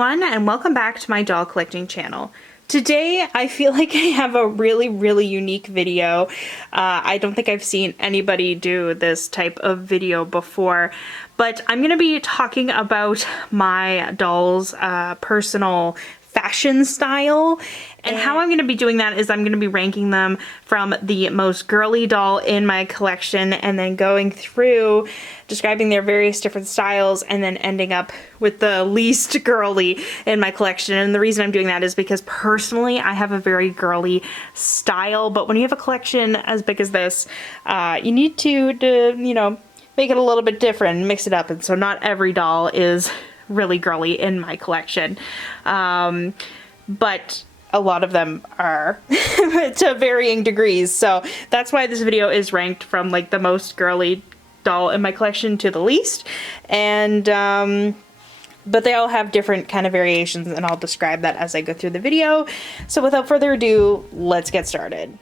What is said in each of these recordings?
everyone, and welcome back to my doll collecting channel. Today I feel like I have a really unique video. I don't think I've seen anybody do this type of video before, but I'm going to be talking about my doll's personal fashion style, and how I'm going to be doing that is I'm going to be ranking them from the most girly doll in my collection and then going through describing their various different styles and then ending up with the least girly in my collection. And the reason I'm doing that is because personally I have a very girly style, but when you have a collection as big as this, you need to you know, make it a little bit different, mix it up, and so not every doll is really girly in my collection, but a lot of them are to varying degrees, so that's why this video is ranked from like the most girly doll in my collection to the least. And but they all have different kind of variations, and I'll describe that as I go through the video. So without further ado, let's get started.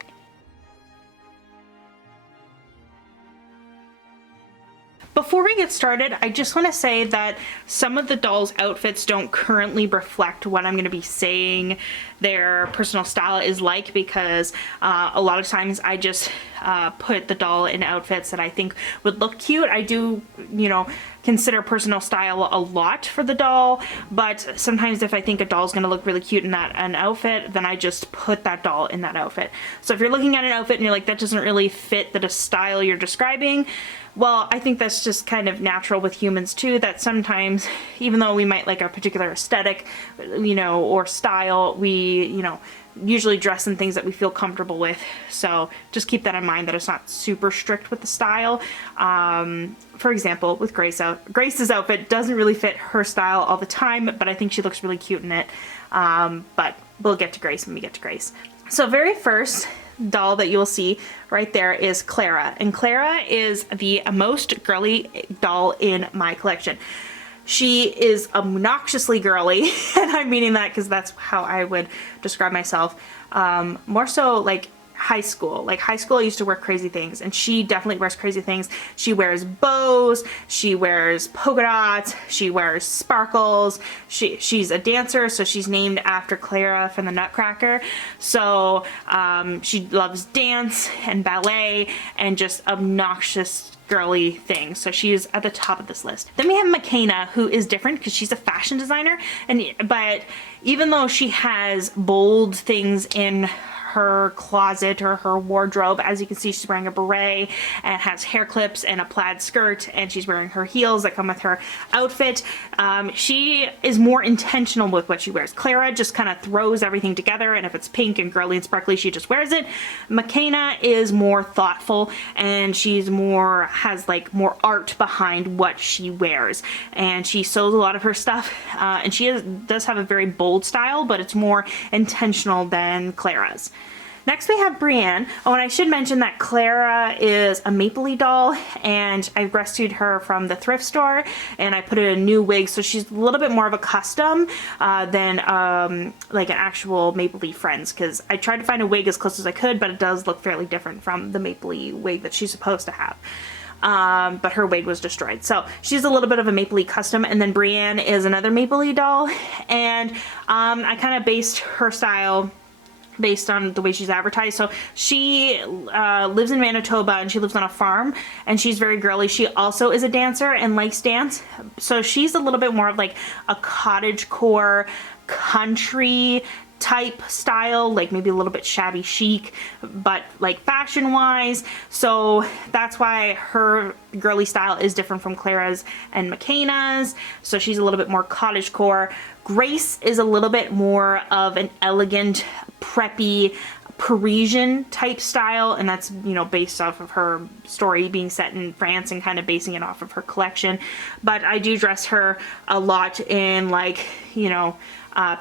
Before we get started, I just want to say that some of the dolls' outfits don't currently reflect what I'm going to be saying their personal style is like, because a lot of times I just put the doll in outfits that I think would look cute. I do, you know, consider personal style a lot for the doll, but sometimes if I think a doll's going to look really cute in an outfit, then I just put that doll in that outfit. So if you're looking at an outfit and you're like, that doesn't really fit the style you're describing, well, I think that's just kind of natural with humans too, that sometimes, even though we might like a particular aesthetic, you know, or style, we, you know, usually dress in things that we feel comfortable with. So just keep that in mind, that it's not super strict with the style. For example, with Grace's outfit doesn't really fit her style all the time, but I think she looks really cute in it. But we'll get to Grace when we get to Grace. So very first doll that you'll see right there is Clara, and Clara is the most girly doll in my collection. She is obnoxiously girly, and I'm meaning that because that's how I would describe myself. More so like high school. Like high school I used to wear crazy things, and she definitely wears crazy things. She wears bows, she wears polka dots, she wears sparkles. She's a dancer, so she's named after Clara from the Nutcracker. So she loves dance and ballet and just obnoxious girly things. So she's at the top of this list. Then we have McKenna, who is different because she's a fashion designer, but even though she has bold things in her closet or her wardrobe, as you can see, she's wearing a beret and has hair clips and a plaid skirt, and she's wearing her heels that come with her outfit. She is more intentional with what she wears. Clara just kind of throws everything together, and if it's pink and girly and sparkly, she just wears it. McKenna is more thoughtful, and she's has like more art behind what she wears, and she sews a lot of her stuff, and she does have a very bold style, but it's more intentional than Clara's. Next we have Brienne. Oh, and I should mention that Clara is a mapley doll, and I rescued her from the thrift store, and I put in a new wig, so she's a little bit more of a custom than like an actual mapley Friends, because I tried to find a wig as close as I could, but it does look fairly different from the mapley wig that she's supposed to have. But her wig was destroyed. So she's a little bit of a mapley custom, and then Brienne is another mapley doll, and I kind of based her style based on the way she's advertised. So she lives in Manitoba, and she lives on a farm, and she's very girly. She also is a dancer and likes dance. So she's a little bit more of like a cottagecore country type style, like maybe a little bit shabby chic, but like fashion wise. So that's why her girly style is different from Clara's and McKenna's. So she's a little bit more cottagecore. Grace is a little bit more of an elegant, preppy, Parisian type style, and that's, you know, based off of her story being set in France and kind of basing it off of her collection. But I do dress her a lot in, like, you know,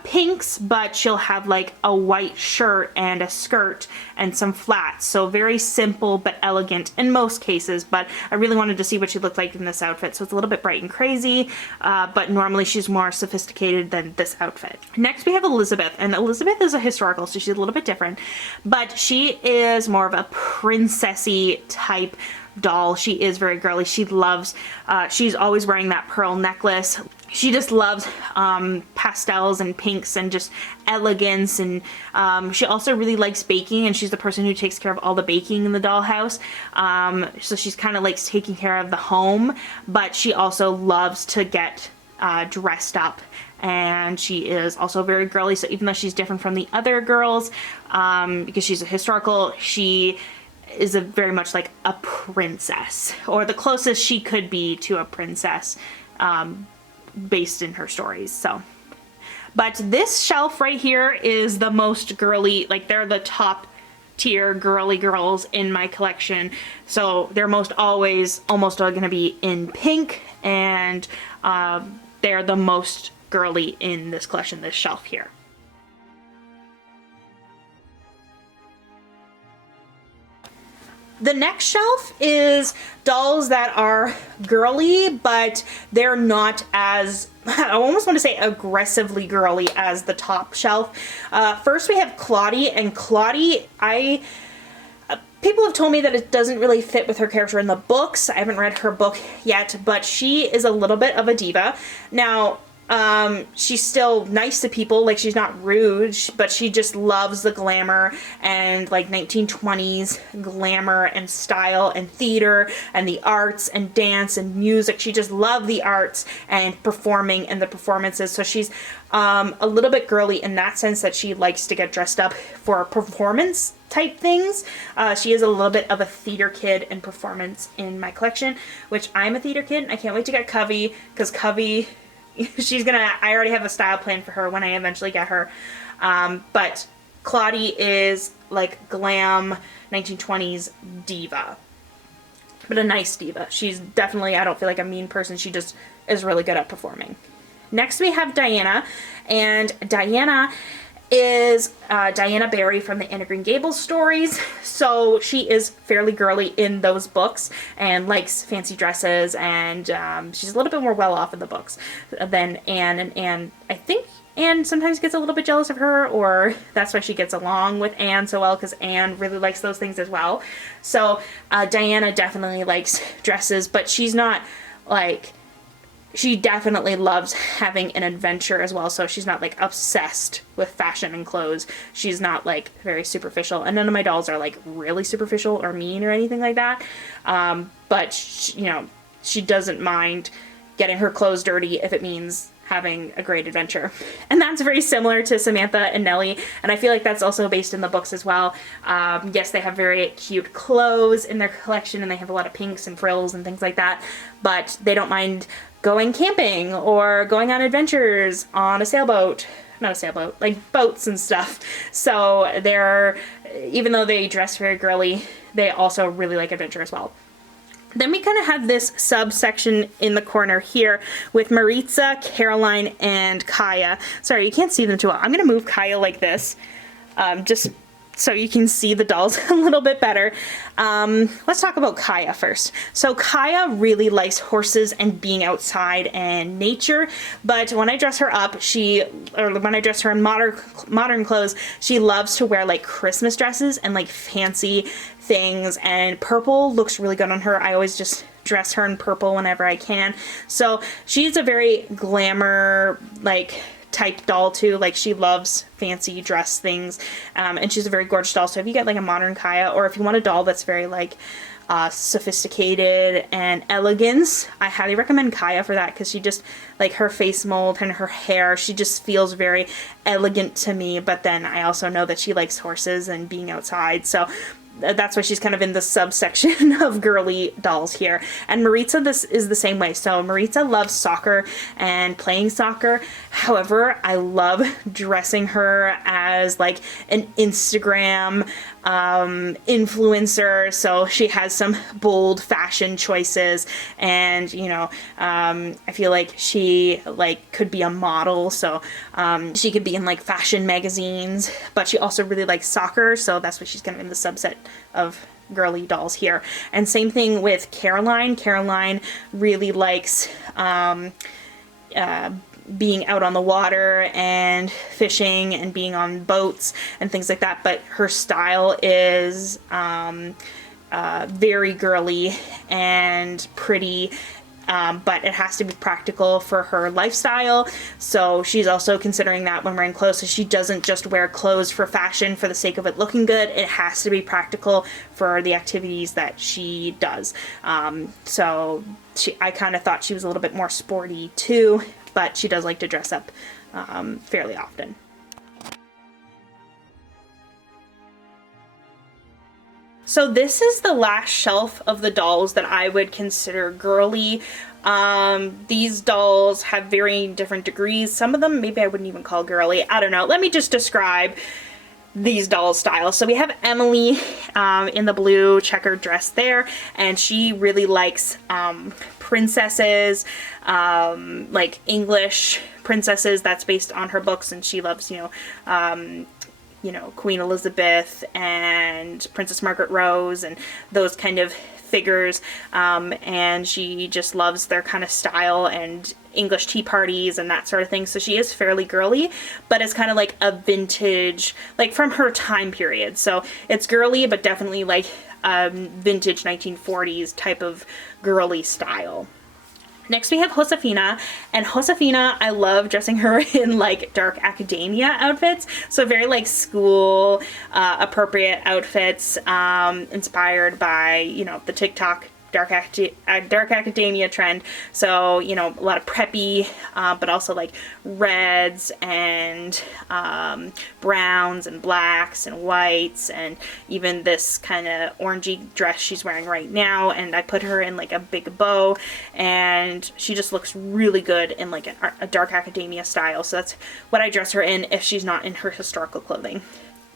pinks, but she'll have like a white shirt and a skirt and some flats. So very simple but elegant in most cases, but I really wanted to see what she looked like in this outfit. So it's a little bit bright and crazy, but normally she's more sophisticated than this outfit. Next we have Elizabeth, and Elizabeth is a historical, so she's a little bit different, but she is more of a princessy type doll. She is very girly. She loves, she's always wearing that pearl necklace. she just loves pastels and pinks and just elegance, and she also really likes baking, and she's the person who takes care of all the baking in the dollhouse. So she's kind of likes taking care of the home, but she also loves to get dressed up, and she is also very girly. So even though she's different from the other girls, because she's a historical, she is a very much like a princess, or the closest she could be to a princess, based in her stories. So, but this shelf right here is the most girly, like they're the top tier girly girls in my collection. So they're almost always going to be in pink, and they're the most girly in this collection, this shelf here. The next shelf is dolls that are girly, but they're not as, I almost want to say aggressively girly as the top shelf. First we have Claudie, and Claudie, people have told me that it doesn't really fit with her character in the books. I haven't read her book yet, but she is a little bit of a diva. Now, she's still nice to people, like she's not rude, but she just loves the glamour and like 1920s glamour and style and theater and the arts and dance and music. She just loves the arts and performing and the performances. So she's a little bit girly in that sense, that she likes to get dressed up for performance type things. She is a little bit of a theater kid and performance in my collection, which I'm a theater kid. I can't wait to get Covey, because Covey, I already have a style plan for her when I eventually get her. But Claudie is like glam 1920s diva, but a nice diva. She's definitely, I don't feel like a mean person. She just is really good at performing. Next we have Diana, and Diana is Diana Barry from the Anne of Green Gables stories. So she is fairly girly in those books and likes fancy dresses, and she's a little bit more well off in the books than Anne, and Anne, I think Anne sometimes gets a little bit jealous of her, or that's why she gets along with Anne so well, because Anne really likes those things as well. So Diana definitely likes dresses, but she's not like, she definitely loves having an adventure as well, so she's not like obsessed with fashion and clothes. She's not like very superficial, and none of my dolls are like really superficial or mean or anything like that. But she, you know, she doesn't mind getting her clothes dirty if it means having a great adventure. And that's very similar to Samantha and Nellie, and I feel like that's also based in the books as well. Yes, they have very cute clothes in their collection, and they have a lot of pinks and frills and things like that, but they don't mind going camping or going on adventures on a sailboat. Not a sailboat, like boats and stuff. So they're, even though they dress very girly, they also really like adventure as well. Then we kind of have this subsection in the corner here with Maritza, Caroline, and Kaya. Sorry, you can't see them too well. I'm going to move Kaya like this, just so you can see the dolls a little bit better. Let's talk about Kaya first. So Kaya really likes horses and being outside and nature, but when I dress her up, when I dress her in modern clothes, she loves to wear like Christmas dresses and like fancy things, and purple looks really good on her. I always just dress her in purple whenever I can. So she's a very glamour like type doll too. Like she loves fancy dress things, and she's a very gorgeous doll. So if you get like a modern Kaya, or if you want a doll that's very like sophisticated and elegance, I highly recommend Kaya for that, because she just, like her face mold and her hair, she just feels very elegant to me. But then I also know that she likes horses and being outside, so that's why she's kind of in the subsection of girly dolls here. And Maritza, this is the same way. So Maritza loves soccer and playing soccer. However, I love dressing her as like an Instagram influencer. So she has some bold fashion choices, and you know, I feel like she like could be a model. So she could be in like fashion magazines, but she also really likes soccer. So that's why she's kind of in the subset of girly dolls here. And same thing with Caroline. Caroline really likes being out on the water and fishing and being on boats and things like that, but her style is very girly and pretty. but it has to be practical for her lifestyle. So she's also considering that when wearing clothes, so she doesn't just wear clothes for fashion for the sake of it looking good. It has to be practical for the activities that she does. So I kind of thought she was a little bit more sporty too, but she does like to dress up fairly often. So this is the last shelf of the dolls that I would consider girly. These dolls have varying different degrees. Some of them maybe I wouldn't even call girly. I don't know. Let me just describe these dolls' styles. So we have Emily in the blue checkered dress there, and she really likes princesses, like English princesses. That's based on her books, and she loves, Queen Elizabeth and Princess Margaret Rose and those kind of figures, and she just loves their kind of style and English tea parties and that sort of thing. So she is fairly girly, but it's kind of like a vintage, like from her time period. So it's girly, but definitely like vintage 1940s type of girly style. Next we have Josefina, and Josefina, I love dressing her in like dark academia outfits. So very like school appropriate outfits, inspired by, the TikTok dark academia trend. So, a lot of preppy, but also like reds and browns and blacks and whites, and even this kind of orangey dress she's wearing right now. And I put her in like a big bow, and she just looks really good in like a dark academia style. So that's what I dress her in if she's not in her historical clothing.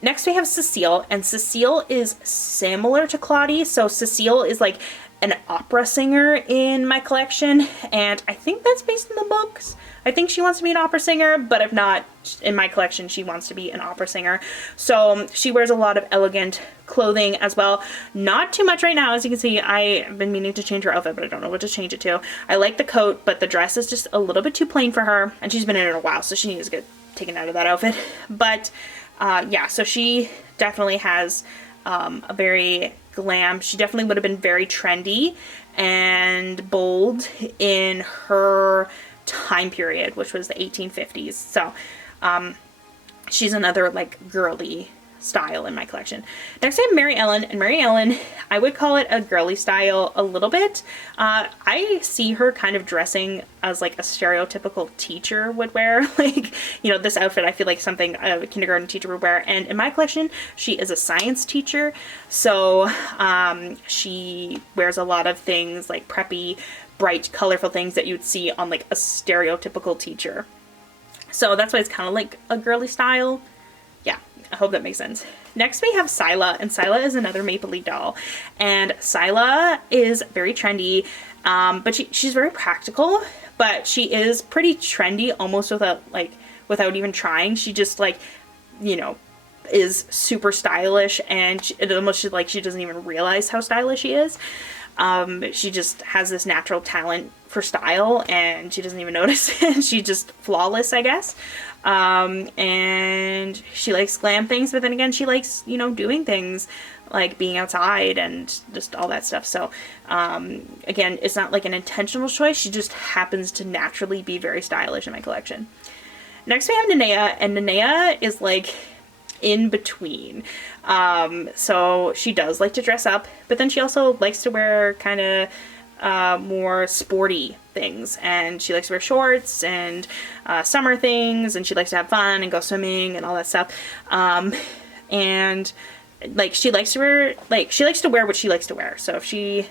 Next we have Cecile, and Cecile is similar to Claudie. So Cecile is like an opera singer in my collection, and I think that's based in the books. I think she wants to be an opera singer, but if not, in my collection she wants to be an opera singer. So she wears a lot of elegant clothing as well. Not too much right now, as you can see. I've been meaning to change her outfit, but I don't know what to change it to. I like the coat, but the dress is just a little bit too plain for her, and she's been in it a while, so she needs to get taken out of that outfit. But yeah, so she definitely has a very glam. She definitely would have been very trendy and bold in her time period, which was the 1850s. So she's another like girly style in my collection. Next I have Mary Ellen, and Mary Ellen, I would call it a girly style a little bit. I see her kind of dressing as like a stereotypical teacher would wear. Like, this outfit I feel like something a kindergarten teacher would wear. And in my collection, she is a science teacher. So she wears a lot of things like preppy, bright, colorful things that you'd see on like a stereotypical teacher. So that's why it's kind of like a girly style. Yeah, I hope that makes sense. Next we have Sila, and Sila is another Maple Leaf doll. And Sila is very trendy, but she's very practical, but she is pretty trendy almost without even trying. She just is super stylish, and it almost like she doesn't even realize how stylish she is. She just has this natural talent for style, and she doesn't even notice it. She's just flawless, I guess. And she likes glam things, but then again, she likes, doing things like being outside and just all that stuff. So, again, it's not like an intentional choice. She just happens to naturally be very stylish in my collection. Next we have Nenea, and Nenea is like in between. So she does like to dress up, but then she also likes to wear kind of more sporty things, and she likes to wear shorts and summer things, and she likes to have fun and go swimming and all that stuff. And like she likes to wear what she likes to wear. So if she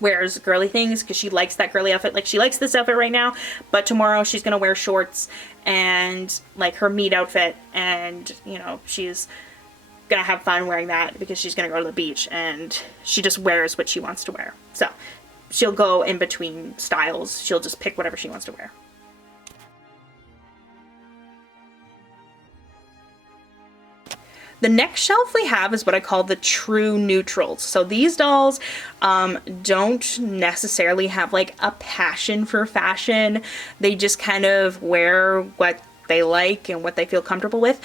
wears girly things because she likes that girly outfit, like she likes this outfit right now, but tomorrow she's gonna wear shorts and like her meat outfit, and she's gonna have fun wearing that because she's gonna go to the beach, and she just wears what she wants to wear. So she'll go in between styles. She'll just pick whatever she wants to wear. The next shelf we have is what I call the true neutrals. So these dolls don't necessarily have like a passion for fashion. They just kind of wear what they like and what they feel comfortable with.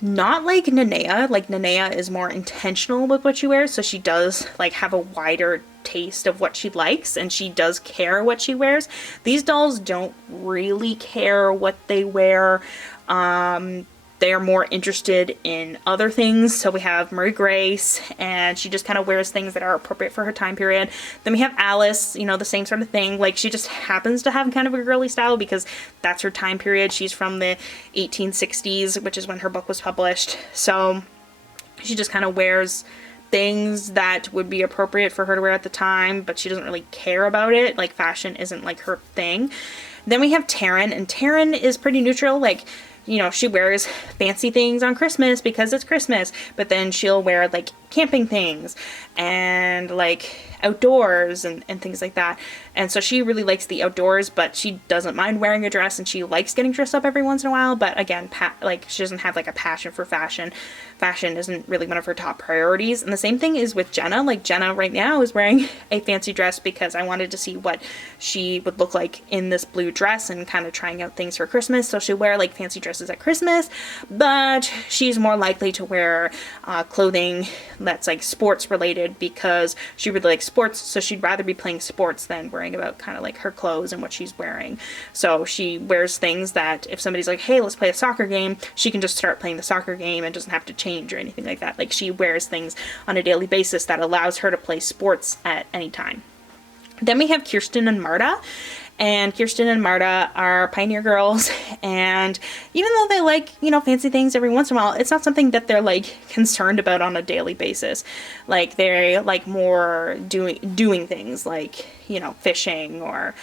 not like Nenea. Like Nenea is more intentional with what she wears, so she does like have a wider taste of what she likes, and she does care what she wears. These dolls don't really care what they wear. They are more interested in other things. So we have Marie Grace, and she just kind of wears things that are appropriate for her time period. Then we have Alice, you know, the same sort of thing. Like, she just happens to have kind of a girly style because that's her time period. She's from the 1860s, which is when her book was published. So she just kind of wears things that would be appropriate for her to wear at the time, but she doesn't really care about it. Like, fashion isn't like her thing. Then we have Taryn, and Taryn is pretty neutral. Like, you know, she wears fancy things on Christmas because it's Christmas, but then she'll wear like camping things and like outdoors and things like that. And so she really likes the outdoors, but she doesn't mind wearing a dress, and she likes getting dressed up every once in a while. But again, like, she doesn't have like a passion for fashion. Fashion isn't really one of her top priorities. And the same thing is with Jenna. Like, Jenna right now is wearing a fancy dress because I wanted to see what she would look like in this blue dress and kind of trying out things for Christmas. So she'll wear like fancy dresses at Christmas, but she's more likely to wear clothing that's like sports related because she really likes sports. So she'd rather be playing sports than worrying about kind of like her clothes and what she's wearing. So she wears things that if somebody's like, hey, let's play a soccer game, she can just start playing the soccer game and doesn't have to change or anything like that. Like, she wears things on a daily basis that allows her to play sports at any time. Then we have Kirsten and Marta. And Kirsten and Marta are pioneer girls, and even though they like, you know, fancy things every once in a while, it's not something that they're like concerned about on a daily basis. Like, they're like more doing things like, you know, fishing or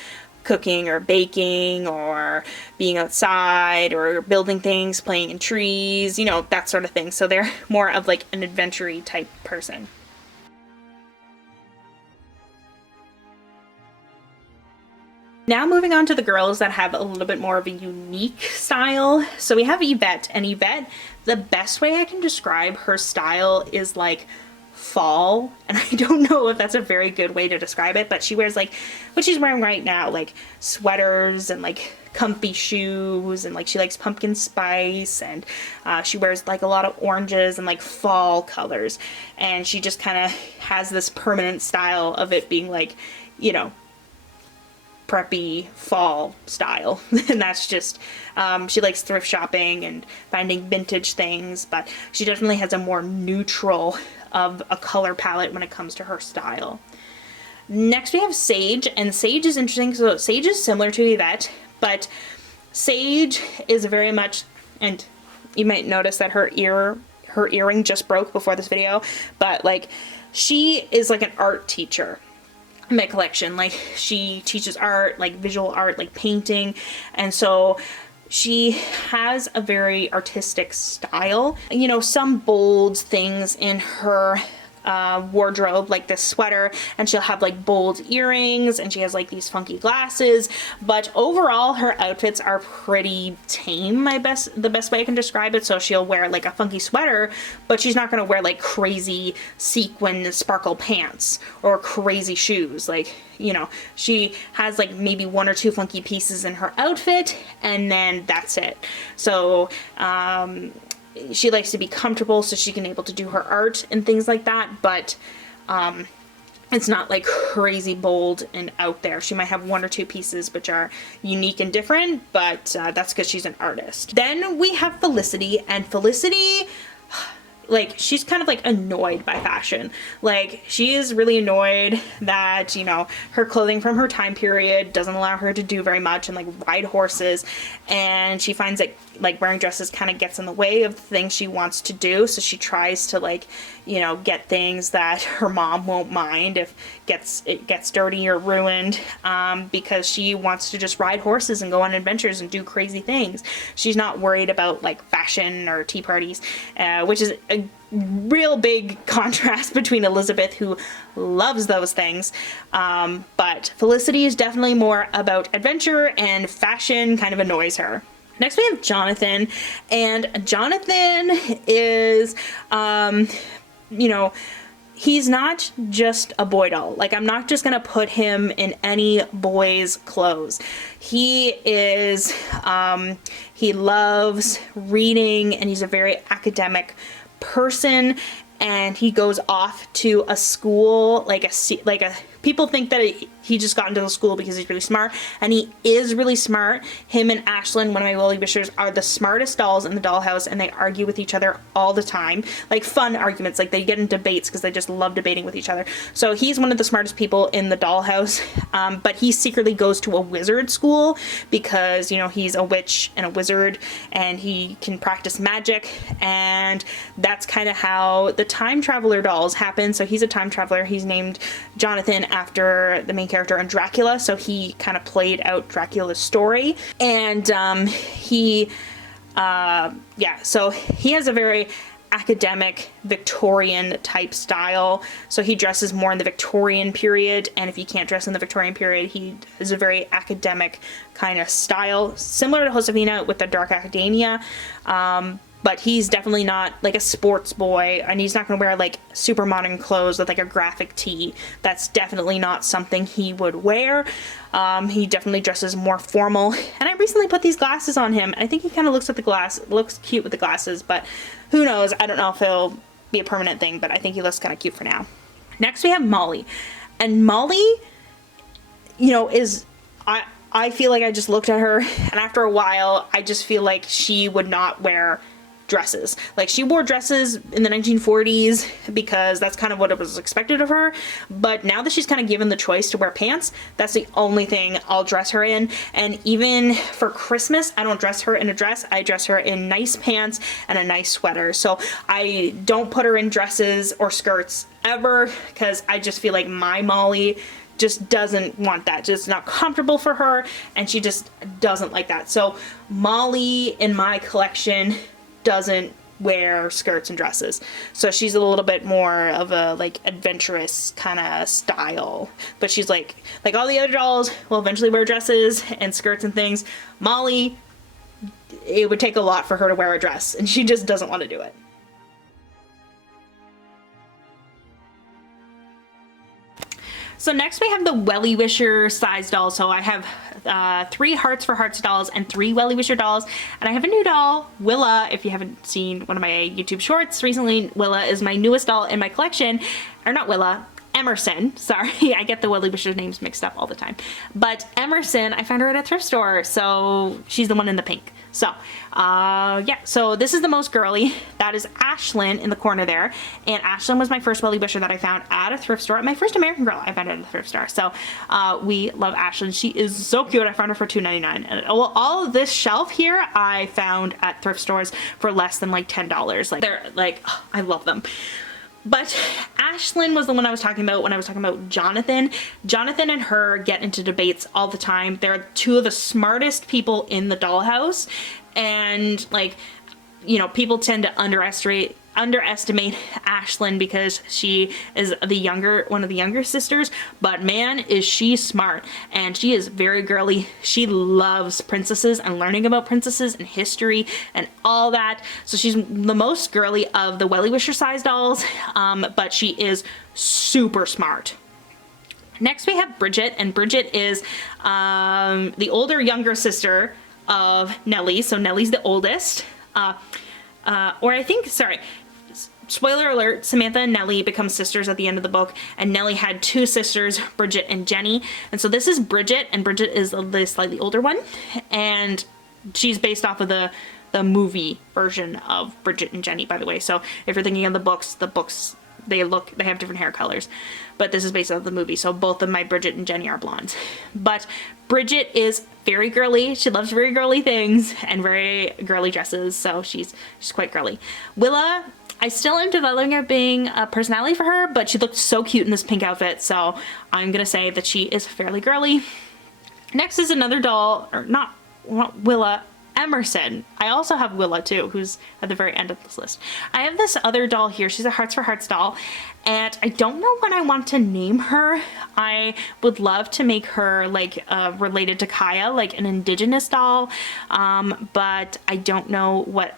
cooking or baking or being outside or building things, playing in trees, you know, that sort of thing. So they're more of like an adventure-y type person. Now moving on to the girls that have a little bit more of a unique style. So we have Yvette, and Yvette, the best way I can describe her style is like fall, and I don't know if that's a very good way to describe it, but she wears like what she's wearing right now, like sweaters and like comfy shoes, and like she likes pumpkin spice, and she wears like a lot of oranges and like fall colors, and she just kind of has this permanent style of it being like, you know, preppy fall style. And that's just, she likes thrift shopping and finding vintage things, but she definitely has a more neutral of a color palette when it comes to her style. Next we have Sage, and Sage is interesting. So Sage is similar to Yvette, but Sage is very much, and you might notice that her earring just broke before this video, but like, she is like an art teacher in my collection. Like, she teaches art, like visual art, like painting, and so she has a very artistic style. You know, some bold things in her wardrobe, like this sweater, and she'll have like bold earrings, and she has like these funky glasses, but overall her outfits are pretty tame, the best way I can describe it. So she'll wear like a funky sweater, but she's not going to wear like crazy sequin sparkle pants or crazy shoes. Like, you know, she has like maybe one or two funky pieces in her outfit, and then that's it. So she likes to be comfortable so she can able to do her art and things like that, but it's not like crazy bold and out there. She might have one or two pieces which are unique and different, but that's because she's an artist. Then we have Felicity, and Felicity, like, she's kind of like annoyed by fashion. Like, she is really annoyed that, you know, her clothing from her time period doesn't allow her to do very much and like ride horses, and she finds that like wearing dresses kind of gets in the way of the things she wants to do. So she tries to like, you know, get things that her mom won't mind if it gets dirty or ruined, because she wants to just ride horses and go on adventures and do crazy things. She's not worried about like fashion or tea parties, which is a real big contrast between Elizabeth, who loves those things, but Felicity is definitely more about adventure, and fashion kind of annoys her. Next we have Jonathan, and Jonathan is, you know, he's not just a boy doll. Like, I'm not just gonna put him in any boy's clothes. He is, he loves reading, and he's a very academic person, and he goes off to a school, like a people think that he just got into the school because he's really smart, and he is really smart. Him and Ashlyn, one of my Wellie Wishers, are the smartest dolls in the dollhouse, and they argue with each other all the time. Like, fun arguments, like they get in debates because they just love debating with each other. So he's one of the smartest people in the dollhouse, but he secretly goes to a wizard school because, you know, he's a witch and a wizard, and he can practice magic, and that's kind of how the time traveler dolls happen. So he's a time traveler. He's named Jonathan after the main character in Dracula, so he kind of played out Dracula's story. And so he has a very academic Victorian type style, so he dresses more in the Victorian period, and if he can't dress in the Victorian period, he is a very academic kind of style, similar to Josefina with the dark academia. But he's definitely not like a sports boy, and he's not going to wear like super modern clothes with like a graphic tee. That's definitely not something he would wear. He definitely dresses more formal. And I recently put these glasses on him. I think he kind of looks cute with the glasses, but who knows? I don't know if it'll be a permanent thing, but I think he looks kind of cute for now. Next we have Molly. And Molly, you know, I feel like I just looked at her, and after a while, I just feel like she would not wear dresses. Like, she wore dresses in the 1940s because that's kind of what it was expected of her, but now that she's kind of given the choice to wear pants, that's the only thing I'll dress her in. And even for Christmas, I don't dress her in a dress. I dress her in nice pants and a nice sweater. So I don't put her in dresses or skirts ever, because I just feel like my Molly just doesn't want that. Just not comfortable for her, and she just doesn't like that. So Molly in my collection doesn't wear skirts and dresses, so she's a little bit more of a like adventurous kind of style. But she's like all the other dolls will eventually wear dresses and skirts and things. Molly, it would take a lot for her to wear a dress, and she just doesn't want to do it. So next we have the Wellie Wisher-sized dolls. So I have 3 Hearts for Hearts dolls and 3 Wellie Wisher dolls. And I have a new doll, Willa. If you haven't seen one of my YouTube shorts recently, Willa is my newest doll in my collection. Or not Willa, Emerson. Sorry, I get the Wellie Wisher names mixed up all the time. But Emerson, I found her at a thrift store. So she's the one in the pink. So, yeah, so this is the most girly. That is Ashlyn in the corner there. And Ashlyn was my first Wellie Wisher that I found at a thrift store. My first American Girl I found at a thrift store. So, we love Ashlyn. She is so cute. I found her for $2.99. And all of this shelf here I found at thrift stores for less than like $10. Like, they're like, oh, I love them. But Ashlyn was the one I was talking about when I was talking about Jonathan. Jonathan and her get into debates all the time. They're 2 of the smartest people in the dollhouse. And, like, you know, people tend to underestimate Ashlyn because she is one of the younger sisters, but man, is she smart, and she is very girly. She loves princesses and learning about princesses and history and all that. So she's the most girly of the Wellie Wisher-sized dolls, but she is super smart. Next we have Bridget, and Bridget is the younger sister of Nellie. So Nellie's the oldest. Spoiler alert, Samantha and Nellie become sisters at the end of the book, and Nellie had 2 sisters, Bridget and Jenny. And so this is Bridget, and Bridget is the slightly older one, and she's based off of the movie version of Bridget and Jenny, by the way. So if you're thinking of the books they have different hair colors, but this is based off the movie. So both of my Bridget and Jenny are blondes. But Bridget is very girly. She loves very girly things and very girly dresses, so she's quite girly. Willa, I still am developing a personality for her, but she looked so cute in this pink outfit, so I'm gonna say that she is fairly girly. Next is another doll, or not Willa, Emerson. I also have Willa too, who's at the very end of this list. I have this other doll here. She's a Hearts for Hearts doll, and I don't know what I want to name her. I would love to make her like related to Kaya, like an indigenous doll, but I don't know what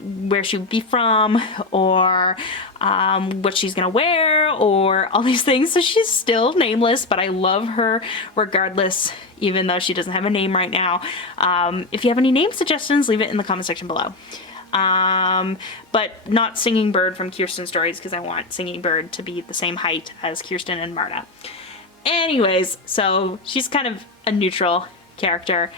where she would be from, or what she's gonna wear, or all these things. So she's still nameless, but I love her regardless, even though she doesn't have a name right now. If you have any name suggestions, leave it in the comment section below. But not Singing Bird from Kirsten Stories, because I want Singing Bird to be the same height as Kirsten and Marta. Anyways, so she's kind of a neutral character.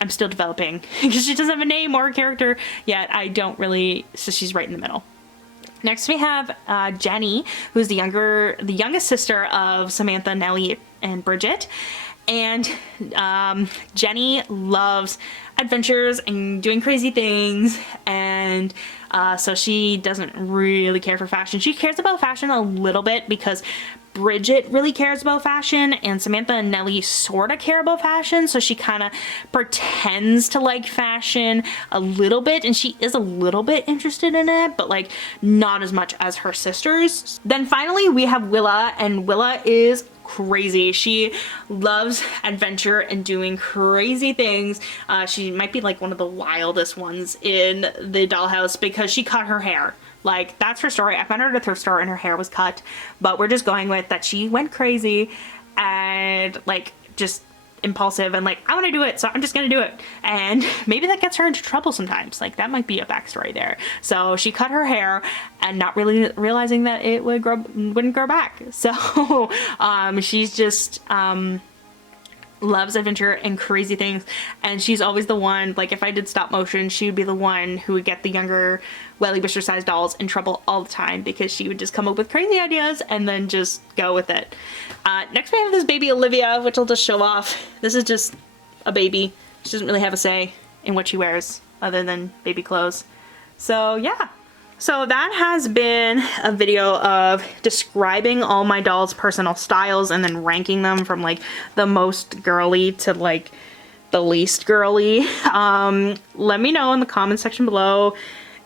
I'm still developing because she doesn't have a name or a character yet. I don't really, so she's right in the middle. Next we have Jenny, who's the youngest sister of Samantha, Nellie, and Bridget. And Jenny loves adventures and doing crazy things, and so she doesn't really care for fashion. She cares about fashion a little bit because Bridget really cares about fashion, and Samantha and Nellie sort of care about fashion, so she kind of pretends to like fashion a little bit, and she is a little bit interested in it, but like not as much as her sisters. Then finally we have Willa, and Willa is crazy. She loves adventure and doing crazy things. She might be like one of the wildest ones in the dollhouse because she cut her hair. Like, that's her story. I found her at a thrift store and her hair was cut, but we're just going with that she went crazy and like just impulsive and like, I want to do it, so I'm just gonna do it. And maybe that gets her into trouble sometimes. Like, that might be a backstory there. So she cut her hair and not really realizing that it wouldn't grow back. So she's just loves adventure and crazy things, and she's always the one, like if I did stop motion, she would be the one who would get the younger Wellie Wisher-sized dolls in trouble all the time because she would just come up with crazy ideas and then just go with it. Next we have this baby Olivia, which I'll just show off. This is just a baby. She doesn't really have a say in what she wears other than baby clothes. So yeah. So that has been a video of describing all my dolls' personal styles and then ranking them from like the most girly to like the least girly. Let me know in the comment section below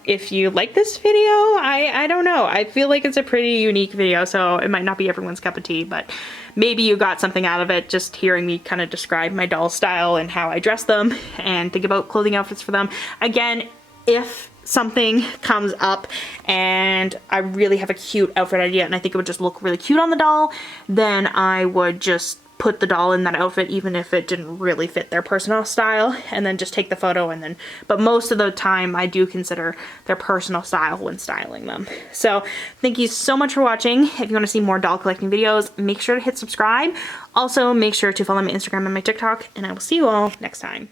if you like this video. I don't know. I feel like it's a pretty unique video, so it might not be everyone's cup of tea, but maybe you got something out of it just hearing me kind of describe my doll style and how I dress them and think about clothing outfits for them. Again, if something comes up and I really have a cute outfit idea and I think it would just look really cute on the doll, then I would just put the doll in that outfit even if it didn't really fit their personal style, and then just take the photo. And then, but most of the time I do consider their personal style when styling them. So thank you so much for watching. If you want to see more doll collecting videos, make sure to hit subscribe. Also make sure to follow my Instagram and my TikTok, and I will see you all next time.